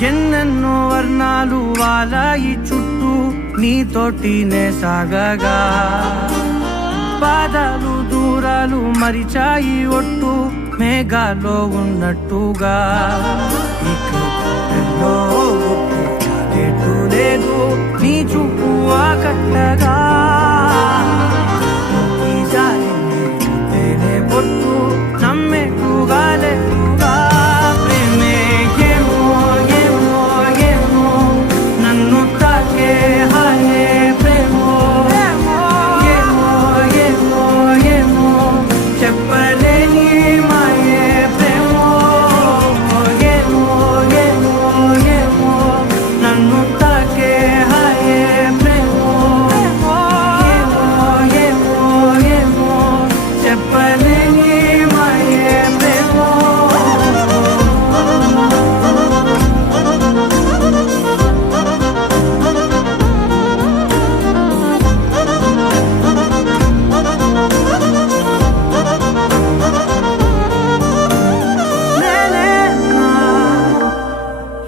ఎన్నెన్నో వర్ణాలు వాలాయి చుట్టూ నీతోటినే సాగగా పాదాలు దూరాలు మరిచాయి ఒట్టు మేఘాలో ఉన్నట్టుగా లేదు నీ చూపు ఆకట్టగా ఈసారి పొట్టు నమ్మేట్టుగా లేదుగా ప్రేమే ఏమో ఏమో ఏమో నన్ను తాకే హాయే ప్రేమో ఏమో ఏమో ఏమో చెప్పలేని మాయే ప్రేమో ఏమో ఏమో ఏమో నన్ను తాకే హాయే ప్రేమో ఏమో ఏమో ఏమో చెప్పలేని మాయే ప్రేమో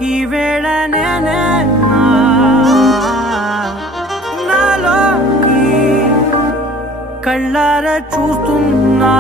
ఈ వేళ నేనే నాలోకి కళ్ళారా చూస్తున్నా